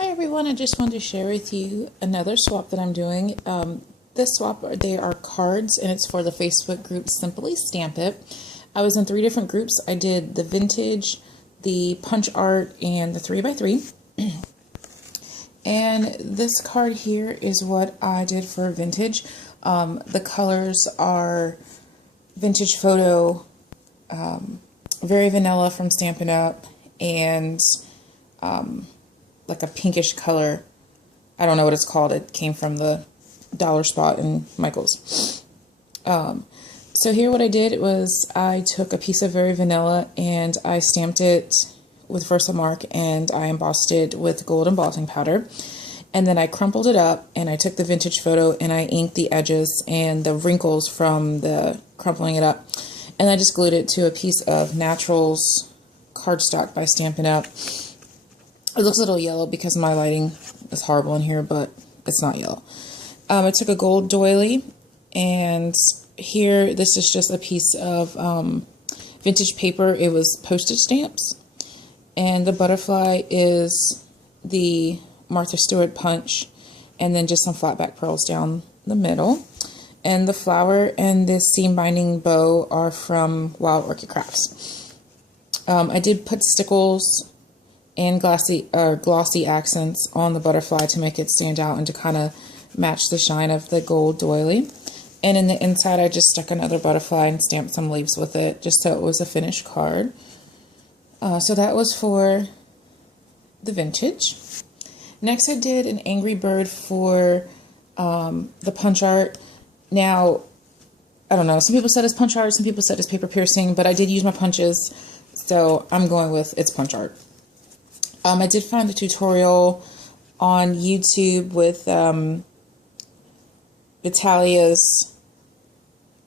Hi everyone, I just wanted to share with you another swap that I'm doing. This swap, they are cards and it's for the Facebook group Simply Stamp It. I was in 3 different groups. I did the vintage, the punch art, and the 3x3. And this card here is what I did for vintage. The colors are Vintage Photo, Very Vanilla from Stampin' Up, and like a pinkish color. I don't know what it's called. It came from the Dollar Spot in Michael's. So here what I did was I took a piece of Very Vanilla and I stamped it with Versamark and I embossed it with gold embossing powder. And then I crumpled it up and I took the Vintage Photo and I inked the edges and the wrinkles from the crumpling it up. And I just glued it to a piece of Naturals cardstock by Stampin' Up. It looks a little yellow because my lighting is horrible in here, but it's not yellow. I took a gold doily, and here, this is just a piece of vintage paper. It was postage stamps, and the butterfly is the Martha Stewart punch, and then just some flat back pearls down the middle. And the flower and the seam binding bow are from Wild Orchid Crafts. I did put stickles and glossy accents on the butterfly to make it stand out and to kind of match the shine of the gold doily. And in the inside, I just stuck another butterfly and stamped some leaves with it, just so it was a finished card. So that was for the vintage. Next, I did an Angry Bird for the punch art. Now, I don't know, some people said it's punch art, some people said it's paper piercing, but I did use my punches, so I'm going with it's punch art. I did find a tutorial on YouTube with Vitalia's,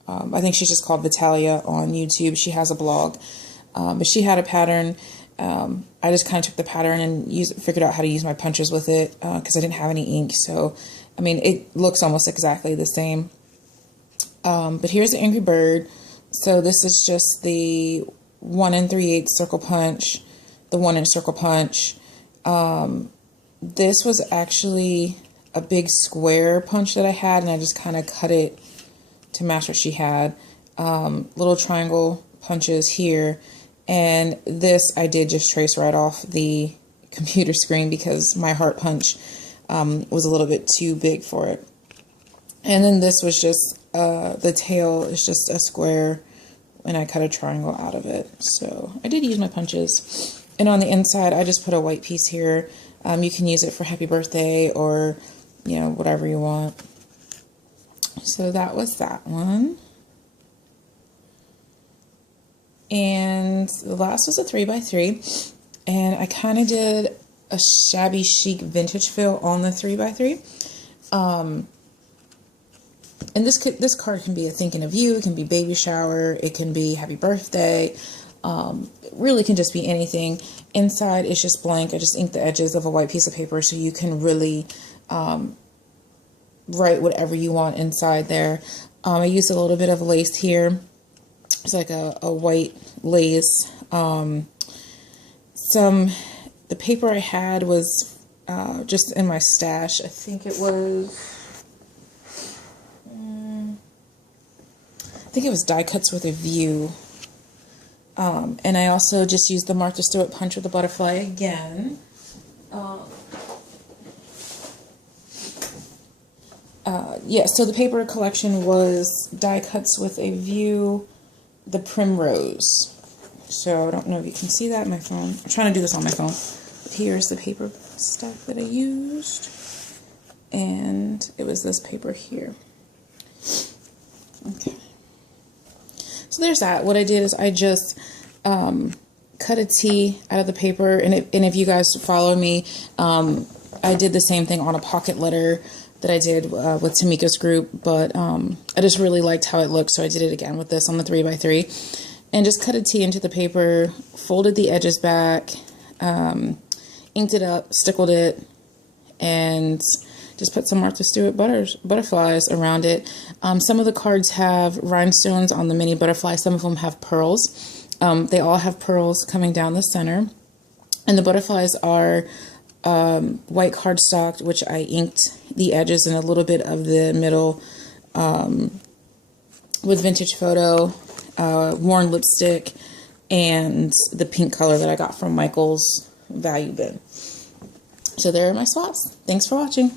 I think she's just called Vitalia on YouTube. She has a blog, but she had a pattern. I just kind of took the pattern and figured out how to use my punches with it because I didn't have any ink. So, I mean, it looks almost exactly the same. But here's the Angry Bird. So this is just the 1 3/8 circle punch, the 1-inch circle punch. This was actually a big square punch that I had, and I just kind of cut it to match what she had. Little triangle punches here, and this I did just trace right off the computer screen because my heart punch was a little bit too big for it. And then this was just, the tail is just a square, and I cut a triangle out of it. So I did use my punches. And on the inside, I just put a white piece here. You can use it for happy birthday or, you know, whatever you want. So that was that one. And the last was a 3x3. And I kind of did a shabby chic vintage feel on the 3x3. And this card can be a thinking of you. It can be baby shower. It can be happy birthday. It really can just be anything. Inside is just blank. I just inked the edges of a white piece of paper so you can really write whatever you want inside there. I used a little bit of lace here. It's like a white lace. The paper I had was just in my stash. I think it was die cuts with a view. And I also just used the Martha Stewart punch with the butterfly again. Yeah, so the paper collection was die cuts with a view, the primrose. So I don't know if you can see that on my phone. I'm trying to do this on my phone. But here's the paper stuff that I used. And it was this paper here. Okay. So there's that. What I did is I just cut a T out of the paper, and if you guys follow me, I did the same thing on a pocket letter that I did with Tamika's group, but I just really liked how it looked, so I did it again with this on the 3x3, and just cut a T into the paper, folded the edges back, inked it up, stickled it, and just put some Martha Stewart butterflies around it. Some of the cards have rhinestones on the mini butterflies. Some of them have pearls. They all have pearls coming down the center. And the butterflies are white cardstock, which I inked the edges and a little bit of the middle with Vintage Photo, worn lipstick, and the pink color that I got from Michael's Value Bin. So there are my swaps. Thanks for watching.